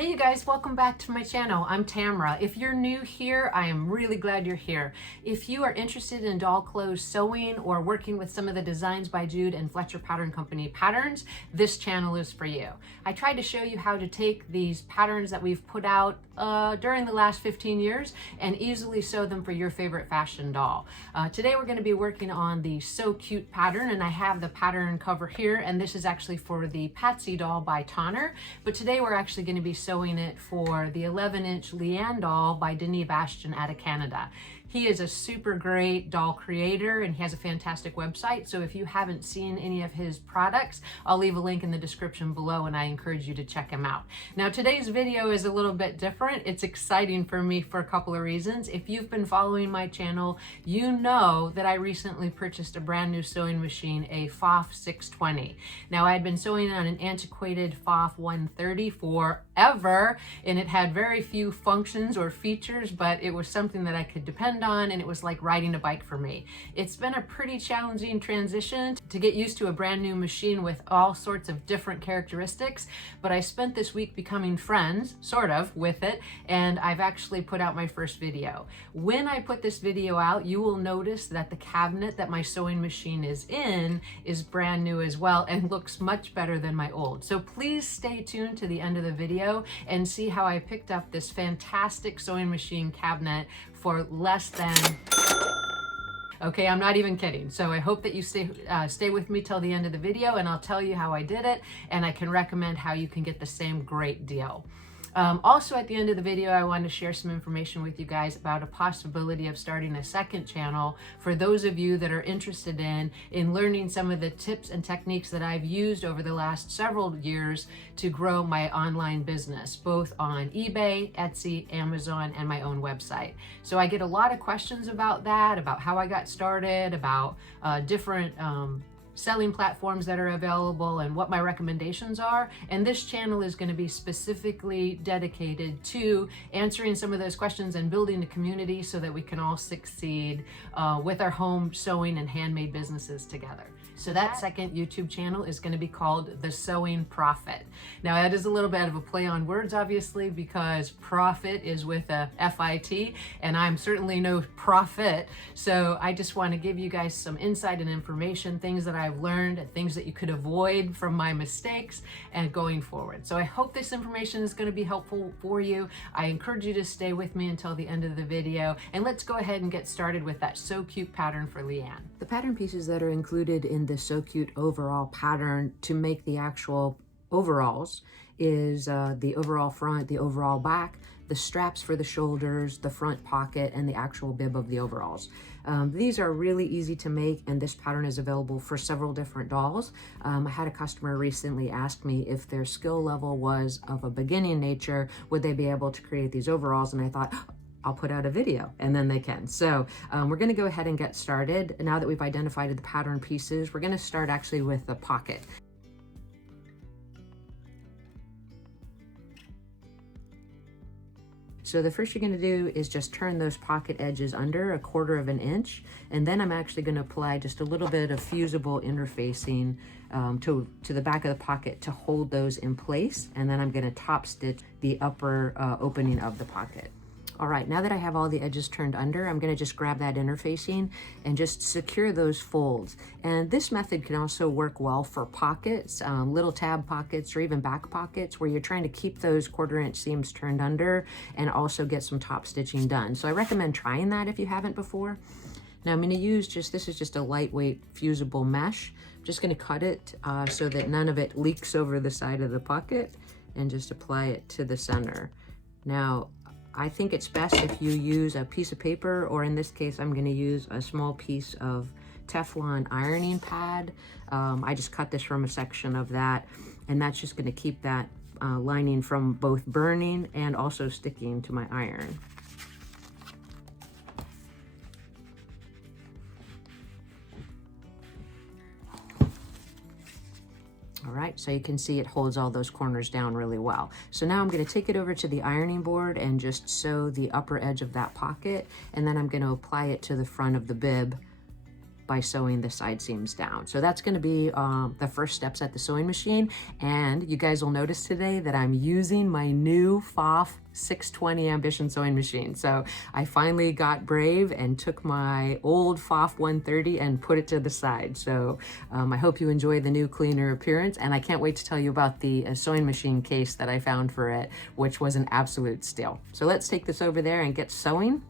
Hey you guys, welcome back to my channel. I'm Tamara. If you're new here, I am really glad you're here. If you are interested in doll clothes sewing or working with some of the Designs by Jude and Fletcher Pattern Company patterns, this channel is for you. I tried to show you how to take these patterns that we've put out during the last 15 years and easily sew them for your favorite fashion doll. Today we're going to be working on the So Cute pattern, and I have the pattern cover here, and this is actually for the Patsy doll by Tonner, but today we're actually going to be sewing it for the 11-inch Leanne doll by Denis Bastian out of Canada. He is a super great doll creator and he has a fantastic website. So if you haven't seen any of his products, I'll leave a link in the description below and I encourage you to check him out. Now today's video is a little bit different. It's exciting for me for a couple of reasons. If you've been following my channel, you know that I recently purchased a brand new sewing machine, a FOF 620. Now I had been sewing on an antiquated FOF 130 forever and it had very few functions or features, but it was something that I could depend on, and it was like riding a bike for me. It's been a pretty challenging transition to get used to a brand new machine with all sorts of different characteristics, but I spent this week becoming friends, sort of, with it, and I've actually put out my first video. When I put this video out, you will notice that the cabinet that my sewing machine is in is brand new as well and looks much better than my old. So please stay tuned to the end of the video and see how I picked up this fantastic sewing machine cabinet for less than, okay, I'm not even kidding. So I hope that you stay with me till the end of the video and I'll tell you how I did it, and I can recommend how you can get the same great deal. Also at the end of the video, I want to share some information with you guys about a possibility of starting a second channel for those of you that are interested in learning some of the tips and techniques that I've used over the last several years to grow my online business, both on eBay, Etsy, Amazon, and my own website. So I get a lot of questions about that, about how I got started, about different selling platforms that are available and what my recommendations are. And this channel is going to be specifically dedicated to answering some of those questions and building a community so that we can all succeed with our home sewing and handmade businesses together. So that second YouTube channel is going to be called The Sewing Prophet. Now that is a little bit of a play on words, obviously, because profit is with a F-I-T, and I'm certainly no prophet. So I just want to give you guys some insight and information, things that I've learned and things that you could avoid from my mistakes and going forward. So I hope this information is going to be helpful for you. I encourage you to stay with me until the end of the video, and let's go ahead and get started with that So Cute pattern for Leanne. The pattern pieces that are included in the So Cute overall pattern to make the actual overalls is the overall front, the overall back, the straps for the shoulders, the front pocket, and the actual bib of the overalls. These are really easy to make, and this pattern is available for several different dolls. I had a customer recently ask me if their skill level was of a beginning nature, would they be able to create these overalls? And I thought, I'll put out a video and then they can. So we're going to go ahead and get started. Now that we've identified the pattern pieces, we're going to start actually with the pocket. So the first you're going to do is just turn those pocket edges under 1/4 of an inch, and then I'm actually going to apply just a little bit of fusible interfacing to the back of the pocket to hold those in place, and then I'm going to top stitch the upper opening of the pocket. All right, now that I have all the edges turned under, I'm going to just grab that interfacing and just secure those folds. And this method can also work well for pockets, little tab pockets, or even back pockets where you're trying to keep those 1/4 inch seams turned under and also get some top stitching done. So I recommend trying that if you haven't before. Now I'm going to use this is just a lightweight fusible mesh. I'm just going to cut it so that none of it leaks over the side of the pocket and just apply it to the center. Now, I think it's best if you use a piece of paper, or in this case, I'm going to use a small piece of Teflon ironing pad. I just cut this from a section of that, and that's just going to keep that lining from both burning and also sticking to my iron. All right, so you can see it holds all those corners down really well. So now I'm going to take it over to the ironing board and just sew the upper edge of that pocket, and then I'm going to apply it to the front of the bib by sewing the side seams down. So that's going to be the first steps at the sewing machine. And you guys will notice today that I'm using my new FOF 620 Ambition sewing machine. So I finally got brave and took my old FOF 130 and put it to the side. So I hope you enjoy the new cleaner appearance, and I can't wait to tell you about the sewing machine case that I found for it, which was an absolute steal. So let's take this over there and get sewing.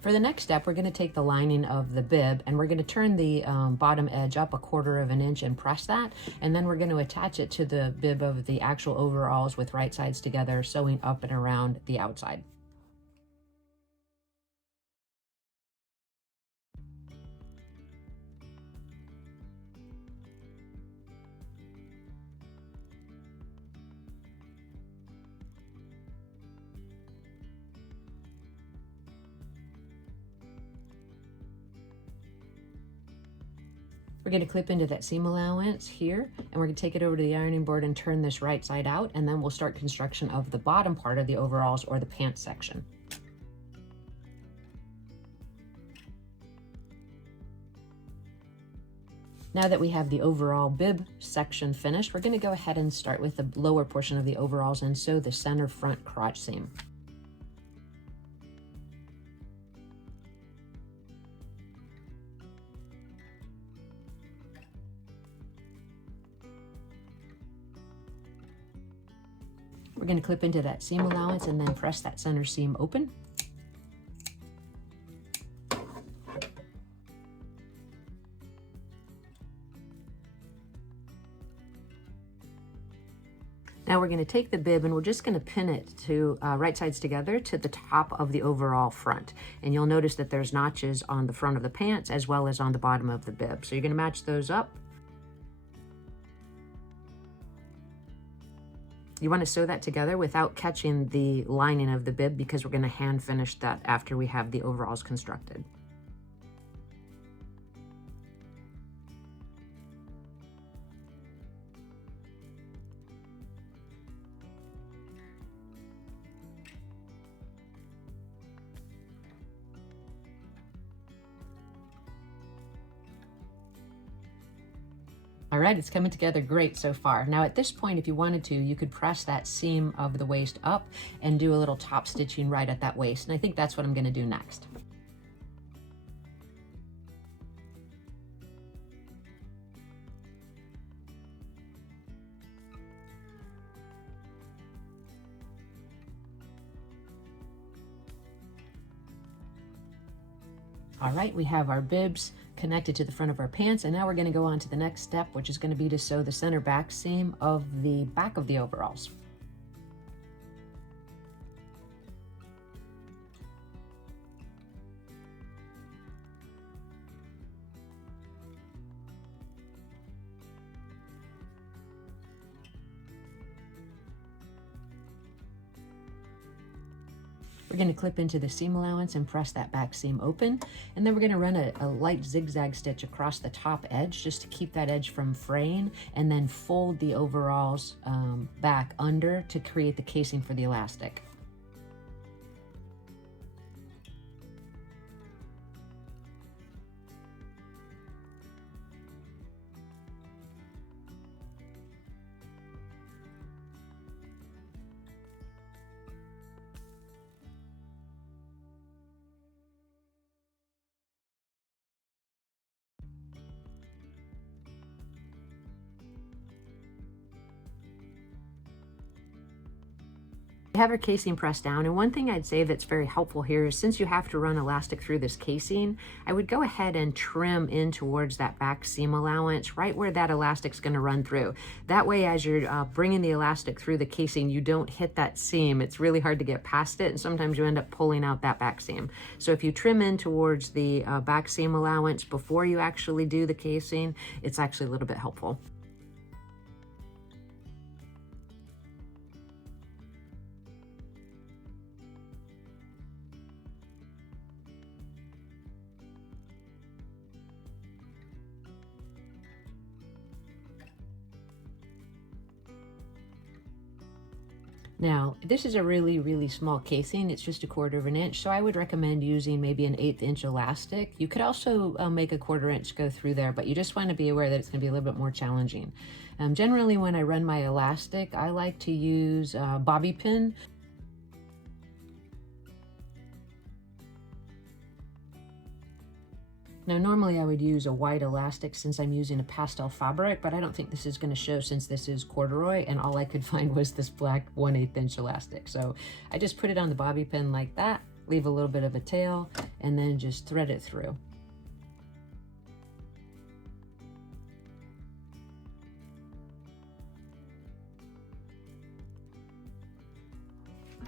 For the next step, we're going to take the lining of the bib and we're going to turn the bottom edge up 1/4 of an inch and press that. And then we're going to attach it to the bib of the actual overalls with right sides together, sewing up and around the outside. We're going to clip into that seam allowance here, and we're going to take it over to the ironing board and turn this right side out, and then we'll start construction of the bottom part of the overalls or the pants section. Now that we have the overall bib section finished, we're going to go ahead and start with the lower portion of the overalls and sew the center front crotch seam. We're going to clip into that seam allowance and then press that center seam open. Now we're going to take the bib and we're just going to pin it to right sides together to the top of the overall front. And you'll notice that there's notches on the front of the pants as well as on the bottom of the bib. So you're going to match those up. You want to sew that together without catching the lining of the bib because we're going to hand finish that after we have the overalls constructed. All right, it's coming together great so far. Now at this point, if you wanted to, you could press that seam of the waist up and do a little top stitching right at that waist. And I think that's what I'm going to do next. All right, we have our bibs connected to the front of our pants, and now we're going to go on to the next step, which is going to be to sew the center back seam of the back of the overalls. We're going to clip into the seam allowance and press that back seam open. And then we're going to run a light zigzag stitch across the top edge just to keep that edge from fraying, and then fold the overalls back under to create the casing for the elastic. You have your casing pressed down, and one thing I'd say that's very helpful here is since you have to run elastic through this casing, I would go ahead and trim in towards that back seam allowance, right where that elastic's going to run through. That way, as you're bringing the elastic through the casing, you don't hit that seam. It's really hard to get past it, and sometimes you end up pulling out that back seam. So if you trim in towards the back seam allowance before you actually do the casing, it's actually a little bit helpful. Now, this is a really, really small casing. It's just 1/4 of an inch, so I would recommend using maybe an 1/8 inch elastic. You could also make a 1/4 inch go through there, but you just want to be aware that it's going to be a little bit more challenging. Generally, when I run my elastic, I like to use bobby pin. Now, normally I would use a white elastic since I'm using a pastel fabric, but I don't think this is going to show since this is corduroy, and all I could find was this black 1/8 inch elastic. So I just put it on the bobby pin like that, leave a little bit of a tail, and then just thread it through.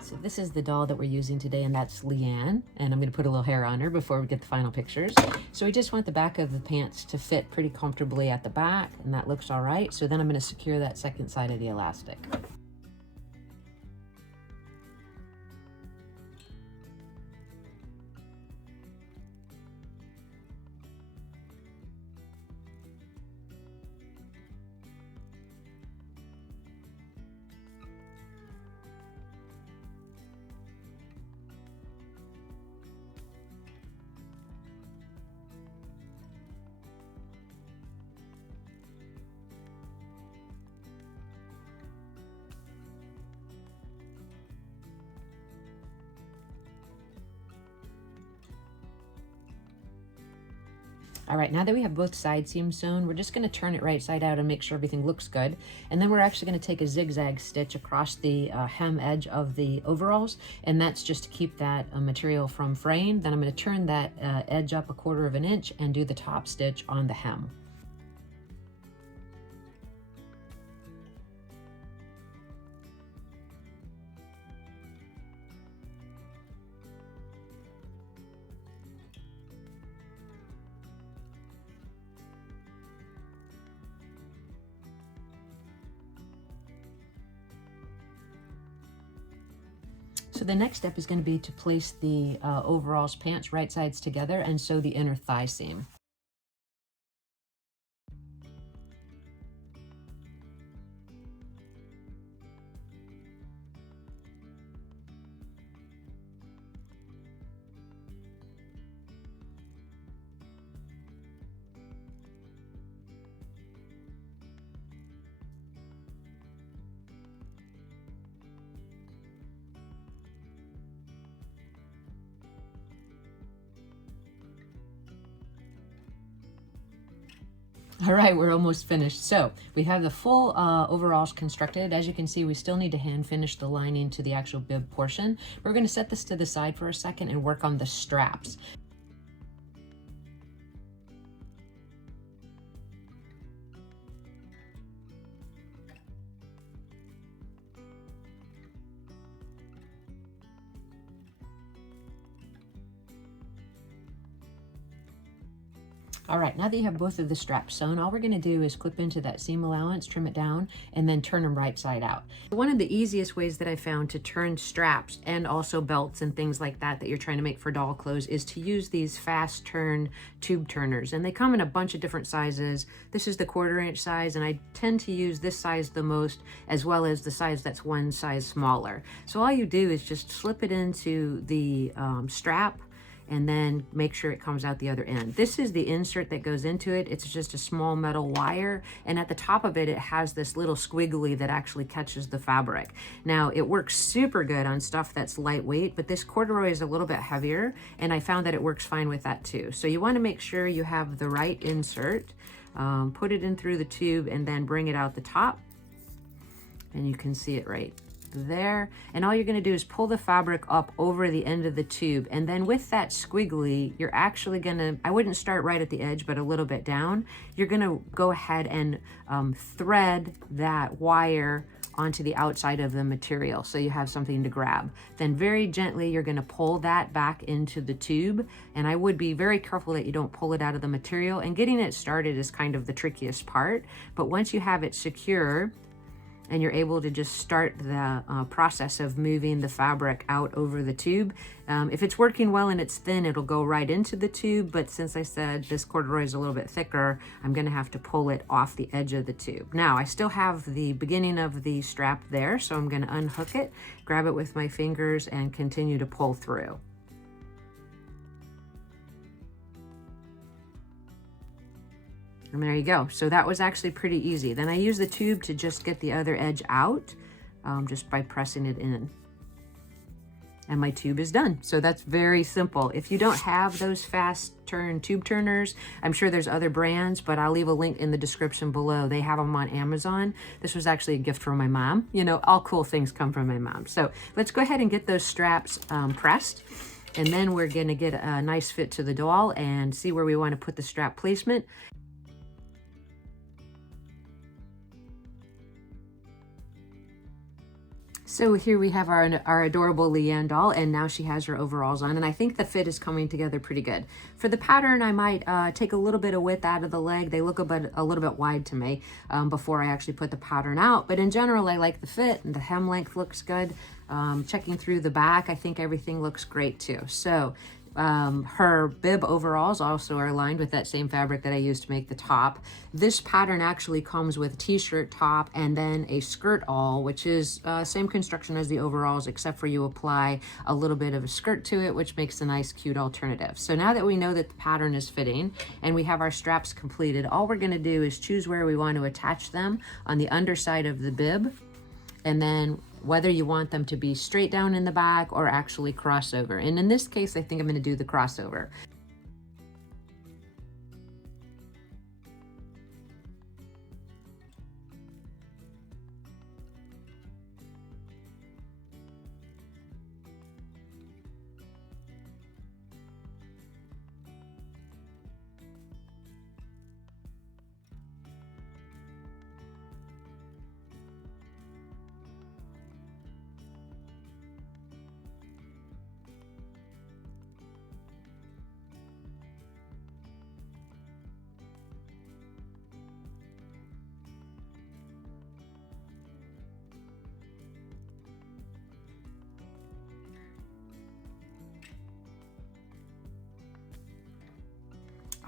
So this is the doll that we're using today, and that's Leanne, and I'm going to put a little hair on her before we get the final pictures. So we just want the back of the pants to fit pretty comfortably at the back, and that looks all right. So then I'm going to secure that second side of the elastic. All right, now that we have both side seams sewn, we're just going to turn it right side out and make sure everything looks good. And then we're actually going to take a zigzag stitch across the hem edge of the overalls, and that's just to keep that material from fraying. Then I'm going to turn that edge up 1/4 of an inch and do the top stitch on the hem. So the next step is going to be to place the overalls pants right sides together and sew the inner thigh seam. All right, we're almost finished. So we have the full overalls constructed. As you can see, we still need to hand finish the lining to the actual bib portion. We're going to set this to the side for a second and work on the straps. All right, now that you have both of the straps sewn, all we're going to do is clip into that seam allowance, trim it down, and then turn them right side out. One of the easiest ways that I found to turn straps and also belts and things like that that you're trying to make for doll clothes is to use these fast turn tube turners, and they come in a bunch of different sizes. This is the 1/4 inch size, and I tend to use this size the most, as well as the size that's one size smaller. So all you do is just slip it into the strap, and then make sure it comes out the other end. This is the insert that goes into it. It's just a small metal wire, and at the top of it, it has this little squiggly that actually catches the fabric. Now, it works super good on stuff that's lightweight, but this corduroy is a little bit heavier, and I found that it works fine with that too. So you want to make sure you have the right insert, put it in through the tube, and then bring it out the top, and you can see it right there. And all you're going to do is pull the fabric up over the end of the tube. And then with that squiggly, you're actually going to, I wouldn't start right at the edge, but a little bit down. You're going to go ahead and thread that wire onto the outside of the material so you have something to grab. Then very gently you're going to pull that back into the tube, and I would be very careful that you don't pull it out of the material, and getting it started is kind of the trickiest part. But once you have it secure and you're able to just start the process of moving the fabric out over the tube. If it's working well and it's thin, it'll go right into the tube, but since I said this corduroy is a little bit thicker, I'm gonna have to pull it off the edge of the tube. Now, I still have the beginning of the strap there, so I'm gonna unhook it, grab it with my fingers, and continue to pull through. And there you go. So that was actually pretty easy. Then I use the tube to just get the other edge out, just by pressing it in. And my tube is done. So that's very simple. If you don't have those fast turn tube turners, I'm sure there's other brands, but I'll leave a link in the description below. They have them on Amazon. This was actually a gift from my mom. You know, all cool things come from my mom. So let's go ahead and get those straps pressed. And then we're gonna get a nice fit to the doll and see where we wanna put the strap placement. So here we have our adorable Leanne doll, and now she has her overalls on, and I think the fit is coming together pretty good. For the pattern, I might take a little bit of width out of the leg. They look a little bit wide to me before I actually put the pattern out, but in general, I like the fit, and the hem length looks good. Checking through the back, I think everything looks great too. So her bib overalls also are lined with that same fabric that I used to make the top. This pattern actually comes with a t-shirt top and then a skirt all, which is same construction as the overalls, except for you apply a little bit of a skirt to it, which makes a nice cute alternative. So now that we know that the pattern is fitting and we have our straps completed, all we're going to do is choose where we want to attach them on the underside of the bib, and then whether you want them to be straight down in the back or actually crossover. And in this case, I think I'm going to do the crossover.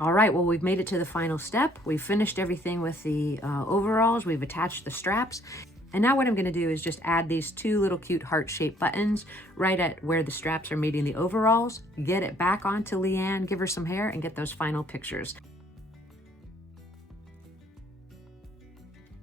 All right, well, we've made it to the final step. We've finished everything with the overalls. We've attached the straps. And now what I'm gonna do is just add these two little cute heart-shaped buttons right at where the straps are meeting the overalls, get it back onto Leanne, give her some hair, and get those final pictures.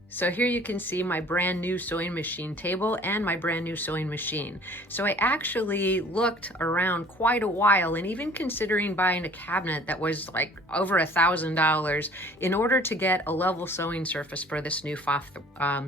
So here you can see my brand new sewing machine table and my brand new sewing machine. So I actually looked around quite a while, and even considering buying a cabinet that was like over $1,000 in order to get a level sewing surface for this new FOF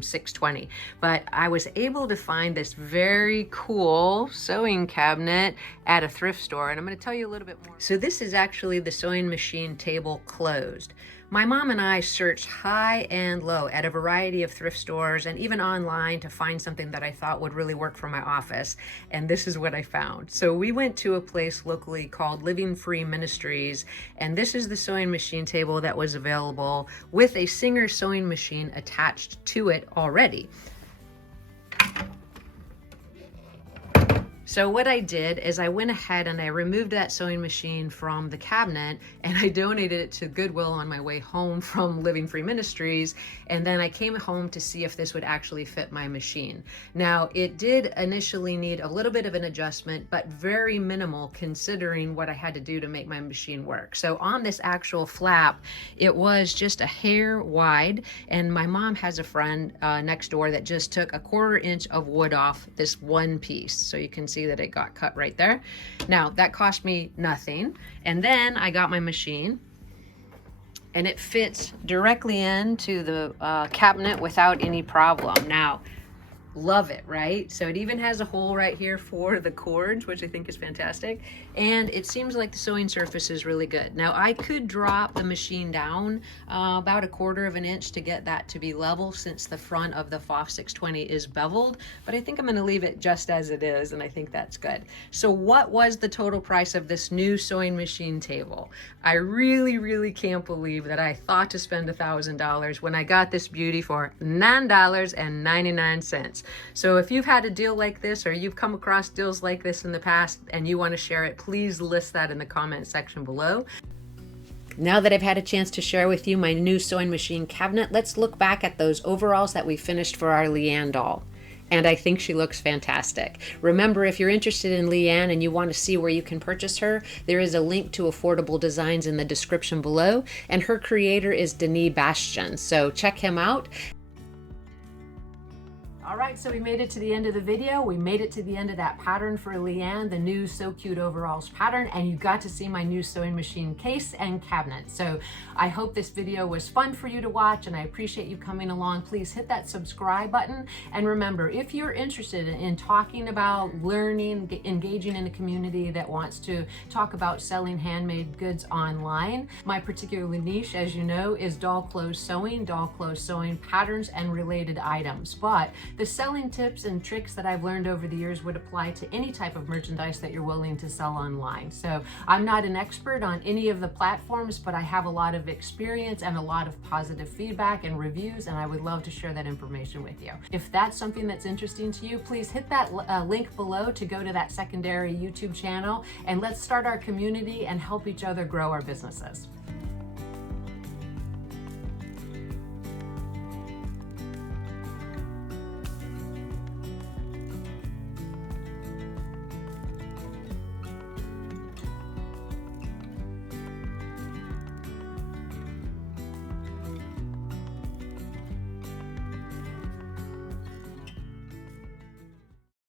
620. But I was able to find this very cool sewing cabinet at a thrift store, and I'm going to tell you a little bit more. So this is actually the sewing machine table closed. My mom and I searched high and low at a variety of thrift stores and even online to find something that I thought would really work for my office. And this is what I found. So we went to a place locally called Living Free Ministries, and this is the sewing machine table that was available with a Singer sewing machine attached to it already. So what I did is I went ahead and I removed that sewing machine from the cabinet and I donated it to Goodwill on my way home from Living Free Ministries. And then I came home to see if this would actually fit my machine. Now, it did initially need a little bit of an adjustment, but very minimal considering what I had to do to make my machine work. So on this actual flap, it was just a hair wide, and my mom has a friend next door that just took a 1/4 inch of wood off this one piece. So you can see that it got cut right there. Now that cost me nothing. And then I got my machine and it fits directly into the cabinet without any problem. Now, Love it, right? So it even has a hole right here for the cords, which I think is fantastic. And it seems like the sewing surface is really good. Now I could drop the machine down about 1/4 of an inch to get that to be level, since the front of the FOF 620 is beveled, but I think I'm gonna leave it just as it is, and I think that's good. So what was the total price of this new sewing machine table? I really can't believe that I thought to spend $1,000 when I got this beauty for $9.99. So if you've had a deal like this, or you've come across deals like this in the past and you want to share it, please list that in the comment section below. Now that I've had a chance to share with you my new sewing machine cabinet, let's look back at those overalls that we finished for our Leanne doll. And I think she looks fantastic. Remember, if you're interested in Leanne and you want to see where you can purchase her, there is a link to affordable designs in the description below, and her creator is Denis Bastian, so check him out. All right, so we made it to the end of the video. We made it to the end of that pattern for Leanne, the new So Cute Overalls pattern, and you got to see my new sewing machine case and cabinet. So I hope this video was fun for you to watch, and I appreciate you coming along. Please hit that subscribe button. And remember, if you're interested in talking about learning, engaging in a community that wants to talk about selling handmade goods online, my particular niche, as you know, is doll clothes sewing patterns and related items. But the selling tips and tricks that I've learned over the years would apply to any type of merchandise that you're willing to sell online. So I'm not an expert on any of the platforms, but I have a lot of experience and a lot of positive feedback and reviews, and I would love to share that information with you. If that's something that's interesting to you, please hit that link below to go to that secondary YouTube channel, and let's start our community and help each other grow our businesses.